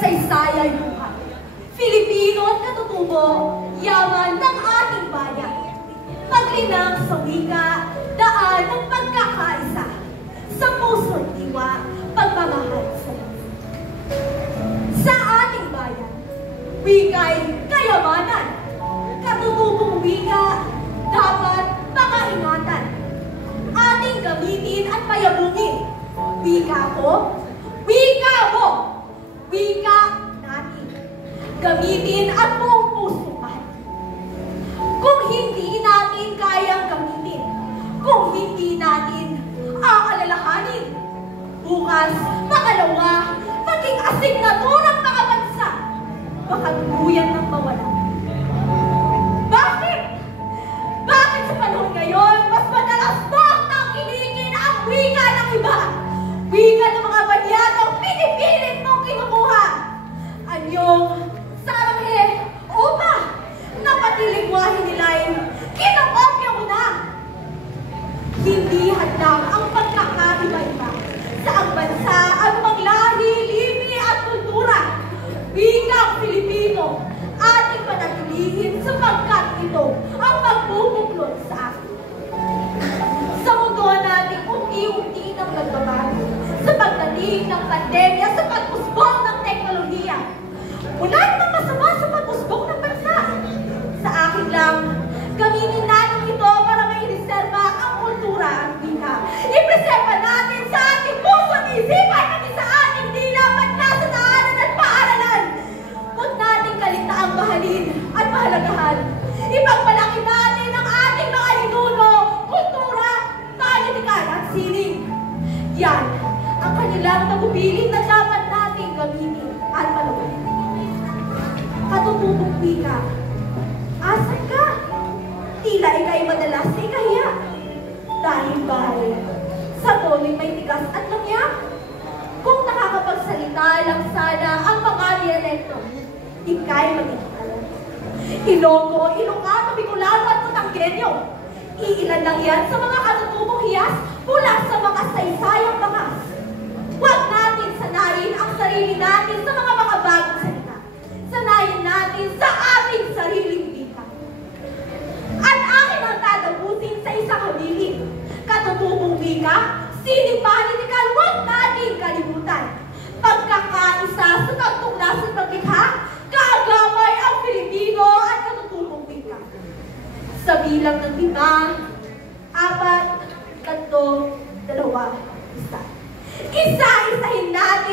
saysay ay buhay. Filipino at katutubo, yaman ng ating bayan. Paglinang sa wika, daan ng pagkakaisa. Sa puso't diwa, pagmamahal sa lahat. Sa ating bayan, wika'y kayamanan. Katutubong wika, dapat pangaingatan. Ating gamitin at payabungin. Wika ko, wika mo, wika natin. Gamitin at buong puso mahal. Kung hindi natin kayang gamitin, kung hindi natin aalalahanin, bukas, makalawa, maging asignaturang mga bansa, baka tuluyan ng mawala. Bakit? Bakit sa panahon ngayon, mas madalas mong tangkilikin ang wika ng iba? Wika ng mga banyagang pinipilit mong kinukuha. Anyong saranghe, opa, napatiligwahin nila'y kinakopya mo na. Hindi hadlang ang pagkakaiba-iba sa ang bansa, ang maglahi, limi at kultura. Wikang Pilipino, ating panatilihin sapagkat ito ang magbubuklod sa atin. Sa mundo natin unti-unti ng nagbabago sa pagdating ng pandemya, sa pagpusbong ng teknolohiya. Wala namang masama sa pagpusbong ng bansa. Sa akin lang, gamitin natin ito para may reserva ang kultura at wika. Ipreserva natin sa ating puso at isipan pati sa ating dilapat na sa daanan at paaralan. Huwag natin kaligtaang mahalin at mahalagahan. Ipagmalaki natin ang ating mga ninuno, kultura, politikan at sining. Yan ang kanilang nagubilin na dapat nating gamitin at palawanin. Katutubong wika, asan ka? Tila ika'y madalas ikahiya. Dahil ba'y sa tuloy may tigas at lamya? Kung nakakapagsalita lang sana ang mga dialekto, ika'y magiging alam. Ilonggo, Ilocano, Bicolano at Batanggenyo. Iilan lang yan sa mga katutubong hiyas mula sa mga saysayang bangas. Huwag natin sanayin ang sarili natin sa mga makabagong salita. Sanayin natin sa ating sariling wika. At akin ang tatapusin sa isang habilin. Katutubong wika, sining politikal, huwag natin kalimutan. Pagkakaisa sa pagtuklas at paglikha, kaagapay ang Pilipino at katutubong wika. Sa bilang ng 5, 4, 3, 2, 1. Isa-isahin natin